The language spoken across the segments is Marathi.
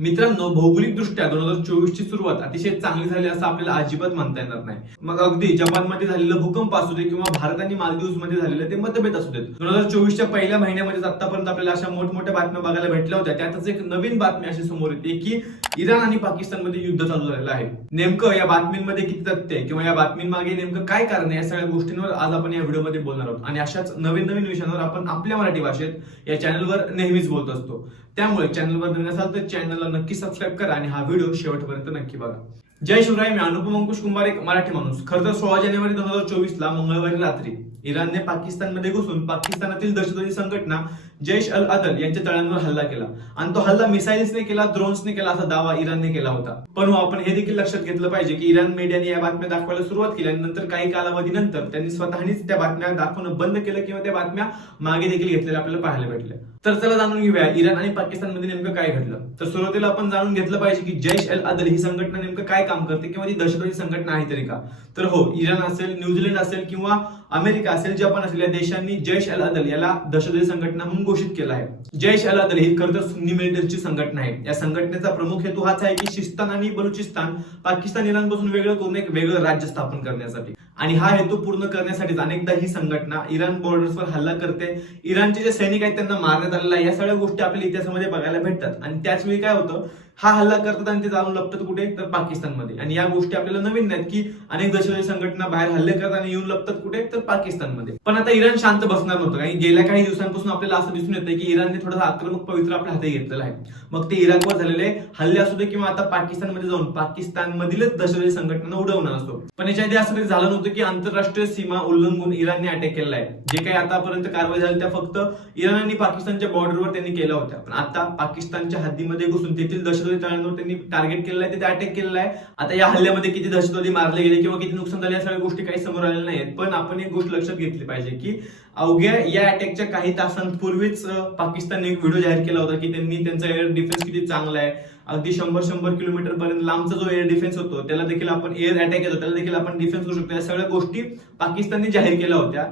मित्रांनो भौगोलिक दृष्ट्या दोन हजार चोवीस ची सुरुवात अतिशय चांगली झाली असं आपल्याला अजिबात म्हणता येणार नाही. मग अगदी जपानमध्ये झालेलं भूकंप असू दे किंवा भारत आणि मालदीव्समध्ये झालेलं ते मतभेद असू देत. दोन हजार चोवीसच्या पहिल्या महिन्यामध्ये आतापर्यंत आपल्याला अशा मोठमोठ्या बातम्या बघायला भेटल्या होत्या. त्यातच एक नवीन बातमी अशी समोर येते की इराण आणि पाकिस्तानमध्ये युद्ध चालू झालेलं आहे. नेमकं या बातमींमध्ये किती तथ्य किंवा या बातमींमागे नेमकं काय कारण आहे या सगळ्या गोष्टींवर आज आपण या व्हिडिओमध्ये बोलणार आहोत. आणि अशाच नवीन नवीन विषयांवर आपण आपल्या मराठी भाषेत या चॅनलवर नेहमीच बोलत असतो. त्यामुळे चॅनलवर नवीन असाल तर चॅनलला नक्की सबस्क्राईब करा आणि हा व्हिडिओ शेवटपर्यंत नक्की बघा. जय शिवराय मी अनुपम अंकुश कुंभार एक मराठी माणूस. खरं तर सोळा जानेवारी दोन हजार चोवीस ला मंगळवारी रात्री. इराणने पाकिस्तानमध्ये घुसून पाकिस्तानातील दहशतवादी संघटना जैश अल अदल यांच्या तळांवर हल्ला केला. आणि तो हल्ला मिसाईल्सने केला ड्रोन्सने केला असा दावा इराणने केला होता. पण हो, आपण हे देखील लक्षात घेतलं पाहिजे की इराण मीडियाने या बातम्या दाखवायला सुरुवात केली आणि नंतर काही कालावधीनंतर त्यांनी स्वतःनीच त्या बातम्या दाखवणं बंद केलं किंवा त्या बातम्या मागे देखील घेतलेल्या आपल्याला पाहायला भेटल्या. तर चला जाणून घेऊया इराण आणि पाकिस्तानमध्ये नेमकं काय घडलं? तर सुरुवातीला आपण जाणून घेतलं पाहिजे की जैश अल अदल ही संघटना नेमकं काय काम करते किंवा ती दहशतवादी संघटना आहे तरी का? तर हो इराण असेल न्यूझीलंड असेल किंवा अमेरिका असेल जपान असेल या देशांनी जैश अल अदल याला दहशतवादी संघटना म्हणून घोषित केलं आहे. जैश अल अदल ही खरं तर सुन्नी मिलिटरीची संघटना आहे. या संघटनेचा प्रमुख हेतू हाच आहे की शिस्तान आणि बलुचिस्तान पाकिस्तान इराणपासून वेगळं करून एक वेगळं राज्य स्थापन करण्यासाठी. आणि हा हेतू पूर्ण करण्यासाठीच अनेकदा ही संघटना इराण बॉर्डर्सवर हल्ला करते. इराणचे जे सैनिक आहेत त्यांना मारण्यात आलेला आहे. या सगळ्या गोष्टी आपल्या इतिहासामध्ये बघायला भेटतात. आणि त्याच वेळी काय होतं? हा हल्ला करतात आणि ते जाऊन लपतात कुठे? तर पाकिस्तानमध्ये. आणि या गोष्टी आपल्याला नवीन नाहीत की अनेक दहशतवादी संघटना बाहेर हल्ले करतात आणि येऊन लपतात कुठे? तर पाकिस्तानमध्ये. पण आता इराण शांत बसणार नव्हतं. कारण गेल्या काही दिवसांपासून आपल्याला असं दिसून येतं की इराणने थोडासा आक्रमक पवित्र आपल्या हाती घेतलेला आहे. मग ते इराकवर झालेले हल्ले असू दे किंवा आता पाकिस्तानमध्ये जाऊन पाकिस्तानमधीलच दहशतवादी संघटना उडवणार असतो पण याच्या आधी असं कधी झालं नव्हतं की आंतरराष्ट्रीय सीमा उल्लंघून इराणने अटॅक केलेला आहे. जे काही आतापर्यंत कारवाई झाली त्या फक्त इराण आणि पाकिस्तानच्या बॉर्डरवर त्यांनी केल्या होत्या. पण आता पाकिस्तानच्या हद्दीमध्ये घुसून तेथील दहशतवादी तळांवर त्यांनी टार्गेट केलेलं आहे तिथे अटॅक केलेला आहे. आता या हल्ल्यामध्ये किती दहशतवादी मारले गेले किंवा किती नुकसान झाले या सगळ्या गोष्टी काही समोर आलेल्या नाहीत पण आपण एक गोष्ट लक्षात घेतली पाहिजे की अवघ्या या अटॅकच्या काही तासांपूर्वीच पाकिस्तानने एक व्हिडिओ जाहीर केला होता की त्यांनी त्यांचा एअर डिफेन्स किती चांगला आहे. अगदी शंभर शंभर किलोमीटर पर्यंत लांबचा जो एअर डिफेन्स होतो त्याला देखील आपण एअर अटॅक येतो त्याला देखील आपण डिफेन्स करू शकतो. या सगळ्या गोष्टी पाकिस्तानने जाहीर केल्या होत्या.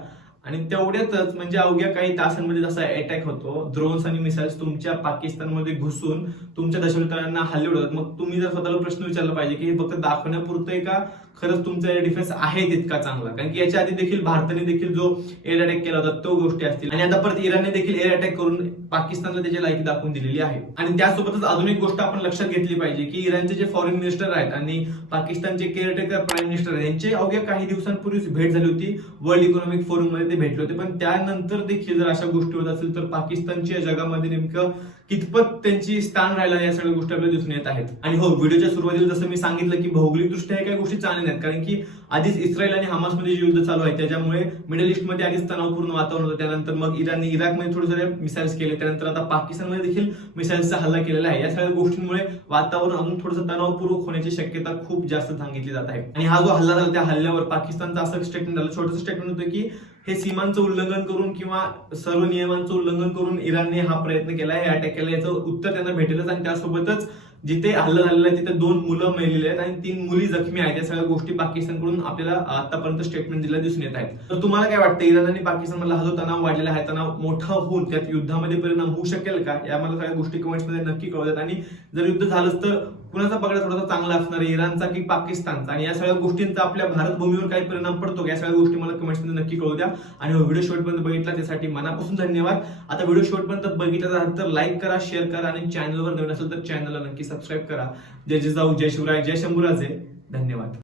आणि तेवढ्यातच म्हणजे अवघ्या काही तासांमध्ये जसा अटॅक होतो ड्रोन्स आणि मिसाईल्स तुमच्या पाकिस्तानमध्ये घुसून तुमच्या दहशतवाद्यांना हल्ले उडवतात. मग तुम्ही जर स्वतःला प्रश्न विचारला पाहिजे की हे फक्त दाखवण्यापुरतं आहे का? खरंच तुमचा एअर डिफेन्स आहे तितका चांगला. कारण की याच्या आधी देखील भारताने देखील जो एअर अटॅक केला होता तो गोष्टी असतील. आणि आता परत इराणने देखील एअर अटॅक करून पाकिस्तानला त्याची लायकी दाखवून दिलेली आहे. आणि त्यासोबतच अजून एक गोष्ट आपण लक्षात घेतली पाहिजे की इराणचे जे फॉरेन मिनिस्टर आहेत आणि पाकिस्तानचे केअरटेकर प्राईम मिनिस्टर आहेत यांचे अवघ्या काही दिवसांपूर्वीच भेट झाली होती. वर्ल्ड इकॉनॉमिक फोरममध्ये ते भेटले होते. पण त्यानंतर देखील जर अशा गोष्टी होत असेल तर पाकिस्तानची या जगामध्ये नेमकं कितपत त्यांची स्थान राहिला या सगळ्या गोष्टी आपल्याला दिसून येत आहेत. आणि हो व्हिडिओच्या सुरुवातीला जसं मी सांगितलं की भौगोलिक दृष्ट्या काही गोष्टी चांगल्या नाहीत कारण की आधीच इस्रायल आणि हमासमध्ये जे युद्ध चालू आहे त्याच्यामुळे मिडल ईस्टमध्ये आधीच तणावपूर्ण वातावरण होतं. त्यानंतर मग इराणने इराकमध्ये थोडे सारे मिसाईल्स केले. त्यानंतर आता पाकिस्तानमध्ये देखील मिसाईल्सचा हल्ला केलेला आहे. या सगळ्या गोष्टींमुळे वातावरण अजून थोडंसं तणावपूर्वक होण्याची शक्यता खूप जास्त सांगितली जात आहे. आणि हा जो हल्ला झाला त्या हल्ल्यावर पाकिस्तानचं असं स्टेटमेंट झालं छोटंसं स्टेटमेंट होतं की हे सीमांचं उल्लंघन करून किंवा सर्व नियमांचं उल्लंघन करून इराणने हा प्रयत्न केला आहे. अटॅक केला याचं उत्तर त्यांना भेटेलच आणि त्यासोबतच जिथे हल्ला झालेला आहे तिथे दोन मुलं मेलेली आहेत आणि तीन मुली जखमी आहेत. या सगळ्या गोष्टी पाकिस्तानकडून आपल्याला आतापर्यंत स्टेटमेंट दिल्या दिसून येत आहेत. तर तुम्हाला काय वाटतं इराण आणि पाकिस्तान मधला हा जो तणाव वाढलेला आहे तणाव मोठा होऊन त्यात युद्धामध्ये परिणाम होऊ शकेल का? या मला सगळ्या गोष्टी कमेंट्समध्ये नक्की कळवतात आणि जर युद्ध झालंच तर कुणाचा पगडा थोडासा चांगला असणार आहे इराणचा की पाकिस्तानचा? आणि या सगळ्या गोष्टींचा आपल्या भारत भूमीवर काही परिणाम पडतो या सगळ्या गोष्टी मला कमेंट्समध्ये नक्की कळू द्या. आणि हो, व्हिडिओ शेवटपर्यंत बघितला त्यासाठी मनापासून धन्यवाद. आता व्हिडिओ शेवटपर्यंत बघितला तर लाईक करा शेअर करा आणि चॅनलवर नवीन असेल तर चॅनलला नक्की सबस्क्राईब करा. जय जिजाऊ जय शिवराय जय शंभूराजे. धन्यवाद.